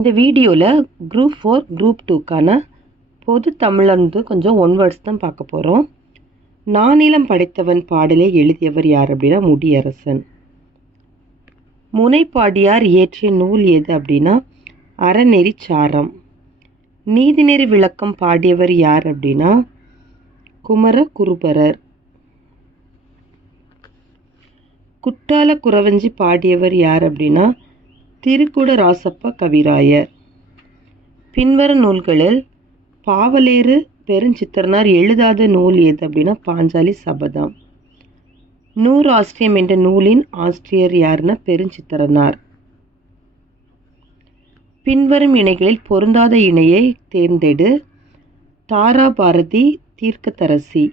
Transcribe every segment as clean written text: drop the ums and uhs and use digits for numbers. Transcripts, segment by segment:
இந்த வீடியோவில் group 4 group 2க்கான பொது தமிழ்லேருந்து கொஞ்சம் ஒன் வேர்ட்ஸ் தான் பார்க்க போகிறோம். நானிலம் படைத்தவன் பாடலை எழுதியவர் யார் அப்படின்னா முடியரசன். முனைப்பாடியார் இயற்றிய நூல் எது அப்படின்னா அறநெறி சாரம். நீதிநெறி விளக்கம் பாடியவர் யார் அப்படின்னா குமர குருபரர். குற்றால குறவஞ்சி பாடியவர் யார் அப்படின்னா திருக்குட ராசப்ப கவிராயர். பின்வரும் நூல்களில் பாவலேறு பெருஞ்சித்திரனார் எழுதாத நூல் எது அப்படின்னா பாஞ்சாலி சபதம். நூறாஷ்டிரியம் என்ற நூலின் ஆசிரியர் யாருன்னா பெருஞ்சித்திரனார். பின்வரும் இணைகளில் பொருந்தாத இணையை தேர்ந்தெடு. தாராபாரதி தீர்க்கதரசி.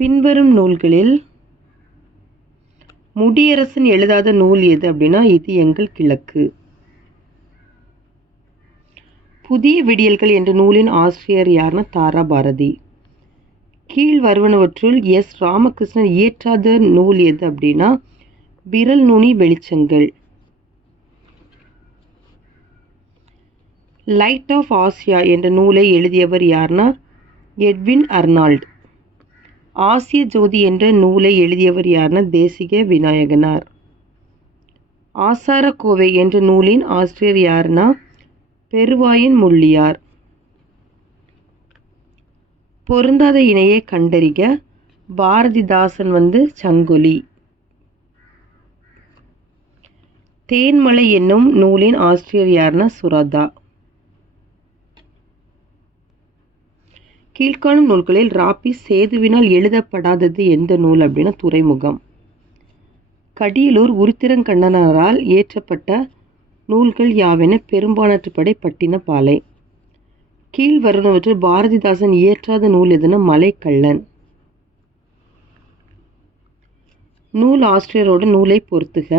பின்வரும் நூல்களில் முடியரசன் எழுதாத நூல் எது அப்படின்னா இது எங்கள் கிழக்கு. புதிய விடியல்கள் என்ற நூலின் ஆசிரியர் யாருன்னா தாராபாரதி. கீழ் வருவனவற்றுள் எஸ் ராமகிருஷ்ணன் இயற்றாத நூல் எது அப்படின்னா விரல் நுனி வெளிச்சங்கள். லைட் ஆஃப் ஆசியா என்ற நூலை எழுதியவர் யாருன்னா எட்வின் அர்னால்ட். ஆசிய ஜோதி என்ற நூலை எழுதியவர் யாருன்னா தேசிக விநாயகனார். ஆசாரக்கோவை என்ற நூலின் ஆசிரியர் யாருன்னா பெருவாயின் முள்ளியார். பொருந்தாத இணையை கண்டறிக. பாரதிதாசன் சங்கொலி. தேன்மலை என்னும் நூலின் ஆசிரியர் யாருன்னா சுரதா. கீழ்காணும் நூல்களில் ராபி சேதுவினால் எழுதப்படாதது எந்த நூல் அப்படின்னா துறைமுகம். கடியலூர் உருத்திரங்கண்ணனாரால் இயற்றப்பட்ட நூல்கள் யாவென பெரும்பாலாற்றுப்படை பட்டினப்பாலை. கீழ் வருவனவற்றில் பாரதிதாசன் இயற்றாத நூல் எதுனா மலைக்கள்ளன். நூல் ஆசிரியரோட நூலை பொறுத்துக.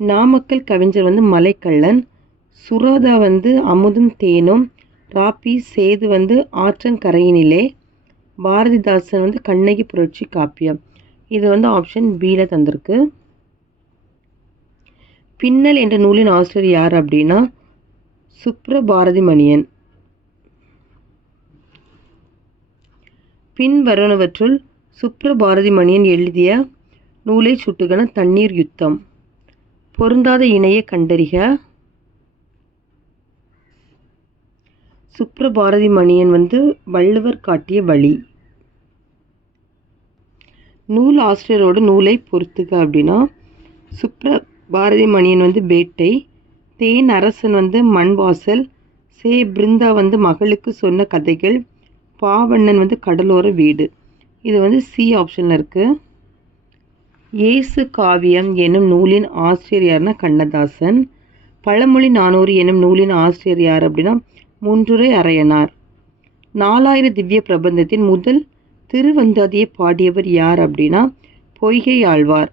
நாமக்கல் கவிஞர் மலைக்கள்ளன். சுராதா அமுதும் தேனும். ராபி சேது ஆற்றங்கரையினிலே. பாரதிதாசன் கண்ணகி புரட்சி காப்பியம். இது ஆப்ஷன் பியில் தந்திருக்கு. பின்னல் என்ற நூலின் ஆசிரியர் யார் அப்படின்னா சுப்ரபாரதிமணியன். பின் வருவனவற்றுள் சுப்ரபாரதிமணியன் எழுதிய நூலை சுட்டுகன தண்ணீர் யுத்தம். பொருந்தாத இணையை கண்டறிக. சுப்ரபாரதிமணியன் வள்ளுவர் காட்டிய வழி. நூல் ஆசிரியரோட நூலை பொறுத்துக அப்படின்னா சுப்ரபாரதிமணியன் பேட்டை. தேன் அரசன் மண்வாசல். சே பிருந்தா மகளுக்கு சொன்ன கதைகள். பாவண்ணன் கடலோர வீடு. இது சி ஆப்ஷனில் இருக்குது. இயேசு காவியம் எனும் நூலின் ஆசிரியர் யாருன்னா கண்ணதாசன். பழமொழி 400 எனும் நூலின் ஆசிரியர் யார் அப்படின்னா முன்றுரை அரையனார். 4000 திவ்ய பிரபந்தத்தின் முதல் திருவந்தாதியை பாடியவர் யார் அப்படின்னா பொய்கை ஆழ்வார்.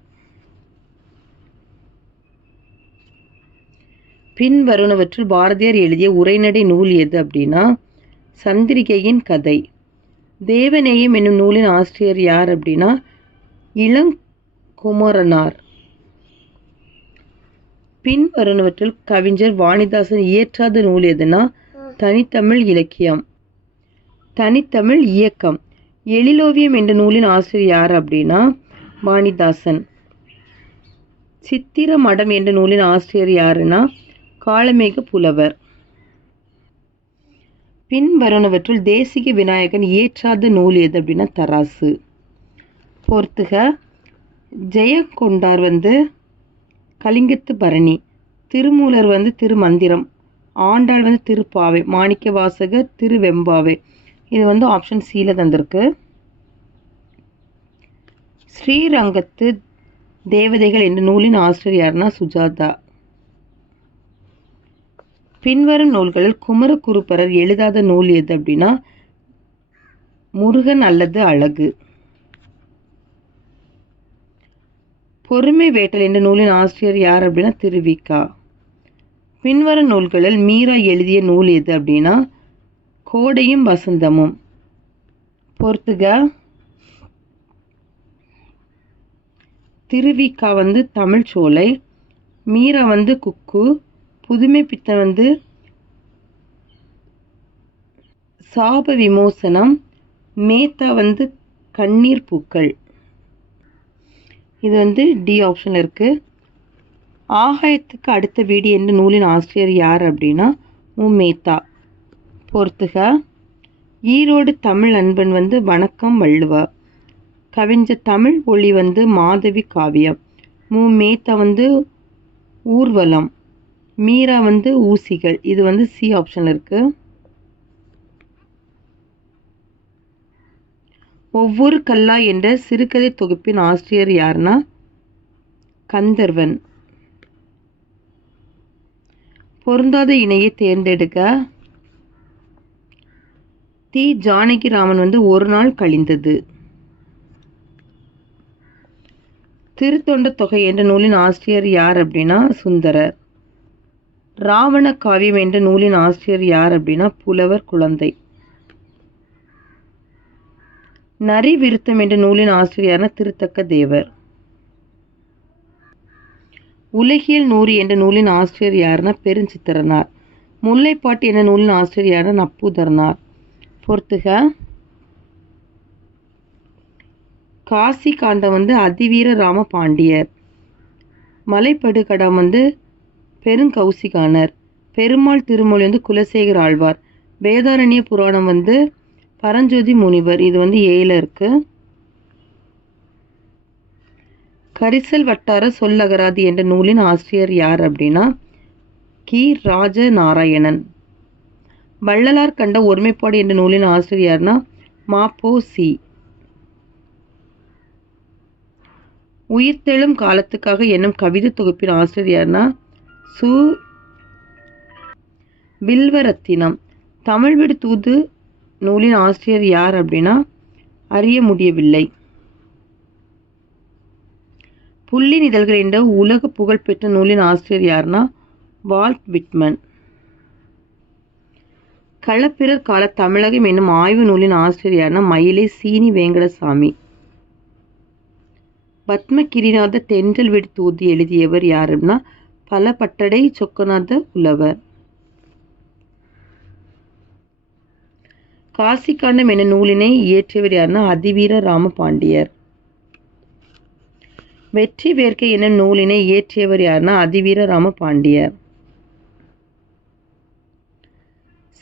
பின் வருவனவற்றில் பாரதியார் எழுதிய உரைநடை நூல் எது அப்படின்னா சந்திரிகையின் கதை. தேவநேயம் என்னும் நூலின் ஆசிரியர் யார் அப்படின்னா இளங்குமரனார். பின் வருவனவற்றில் கவிஞர் வாணிதாசன் இயற்றாத நூல் எதுனா தனித்தமிழ் இலக்கியம். தனித்தமிழ் இயக்கம். எழிலோவியம் என்ற நூலின் ஆசிரியர் யார் அப்படின்னா வாணிதாசன். சித்திர மடம் என்ற நூலின் ஆசிரியர் யாருன்னா காளமேக புலவர். பின் வருவனவற்றுள் தேசிக விநாயகன் இயற்றாத நூல் எது அப்படின்னா தராசு. பொறுத்துக. ஜெயங்கொண்டார் கலிங்கத்து பரணி. திருமூலர் திருமந்திரம். ஆண்டாள் திருப்பாவை. மாணிக்க வாசகர் திருவெம்பாவை. இது ஆப்ஷன் சியில் தந்திருக்கு. ஸ்ரீரங்கத்து தேவதைகள் என்ற நூலின் ஆசிரியர் யாருன்னா சுஜாதா. பின்வரும் நூல்களில் குமரகுருபரர் எழுதாத நூல் எது அப்படின்னா முருகன் அல்லது அழகு. பொறுமை வேட்டல் என்ற நூலின் ஆசிரியர் யார் அப்படின்னா திருவிக்கா. பின்வரும் நூல்களில் மீரா எழுதிய நூல் எது அப்படின்னா கோடையும் வசந்தமும். பொறுத்துக. திருவிக்கா தமிழ் சோலை. மீரா வந்து குக்கு, புதுமை பித்தன் வந்து சாப விமோசனம், மேத்தா வந்து கண்ணீர் பூக்கள். இது வந்து டி ஆப்ஷனில் இருக்குது. ஆகாயத்துக்கு அடுத்த வீடு என்ற நூலின் ஆசிரியர் யார் அப்படின்னா மேத்தா. பொறுத்துக. ஈரோடு தமிழ் அன்பன் வந்து வணக்கம் வள்ளுவா. கவிஞ தமிழ் ஒளி வந்து மாதவி காவியம். மேத்தா வந்து ஊர்வலம். மீரா வந்து ஊசிகள். இது வந்து சி ஆப்ஷனில் இருக்கு. ஒவ்வொரு கல்லா என்ற சிறுகதை தொகுப்பின் ஆசிரியர் யாருன்னா கந்தர்வன். பொருந்தாத இணையை தேர்ந்தெடுக்க. தி ஜானகிராமன் வந்து ஒரு நாள் கழிந்தது. திருத்தொண்ட தொகை என்ற நூலின் ஆசிரியர் யார் அப்படின்னா சுந்தரர். ராவண காவியம் என்ற நூலின் ஆசிரியர் யார் அப்படின்னா புலவர் குழந்தை. நரி விருத்தம் என்ற நூலின் ஆசிரியரான திருத்தக்க தேவர். உலகியல் நூறு என்ற நூலின் ஆசிரியர் யாருன்னா பெருஞ்சித்திரனார். முல்லைப்பாட்டு என்ற நூலின் ஆசிரியர் யாருன்னா நப்பூதரனார். பொறுத்துக. காசி காண்டம் வந்து அதிவீர ராம பாண்டியர். மலைப்படுகடம் வந்து பெருங்கௌசிகானர். பெருமாள் திருமொழி வந்து குலசேகர் ஆழ்வார். வேதாரண்ய புராணம் வந்து பரஞ்சோதி முனிவர். இது வந்து ஏல இருக்கு. கரிசல் வட்டார சொல்லகராதி என்ற நூலின் ஆசிரியர் யார் அப்படின்னா கி ராஜ நாராயணன். வள்ளலார் கண்ட ஒருமைப்பாடு என்ற நூலின் ஆசிரியர் யார்னா மாப்போ சி. உயிர்த்தெழும் காலத்துக்காக என்னும் கவிதை தொகுப்பின் ஆசிரியர் யார்னா சு வில்வரத்தினம். தமிழ் விடு தூது நூலின் ஆசிரியர் யார் அப்படின்னா அறிய முடியவில்லை. புள்ளி நிதழ்கள் என்ற உலக புகழ்பெற்ற நூலின் ஆசிரியர் யார்னா வால்ட் விட்மன். களப்பிரர் கால தமிழகம் என்னும் ஆய்வு நூலின் ஆசிரியர் யார்னா மயிலை சீனி வேங்கடசாமி. பத்மகிரிநாத தென்றல் விடு தூது எழுதியவர் யாருன்னா பலபட்டடை சொக்கநாத உழவர். காசிக்காண்டம் என்ற நூலினை இயற்றியவர் யாருன்னா அதிவீர ராம பாண்டியர். வெற்றி வேர்க்கை என்ற நூலினை இயற்றியவர் யாருன்னா அதிவீர ராம பாண்டியர்.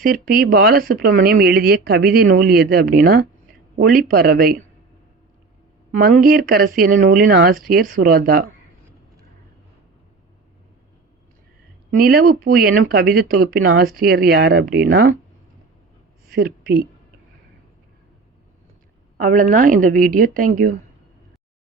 சிற்பி பாலசுப்ரமணியம் எழுதிய கவிதை நூல் எது அப்படின்னா ஒளிப்பறவை. மங்கையர்க்கரசி என்ற நூலின் ஆசிரியர் சுரதா. நிலவு பூ என்னும் கவிதை தொகுப்பின் ஆசிரியர் யார் அப்படின்னா சிற்பி. அவ்வளோதான் இந்த வீடியோ. தேங்க்யூ.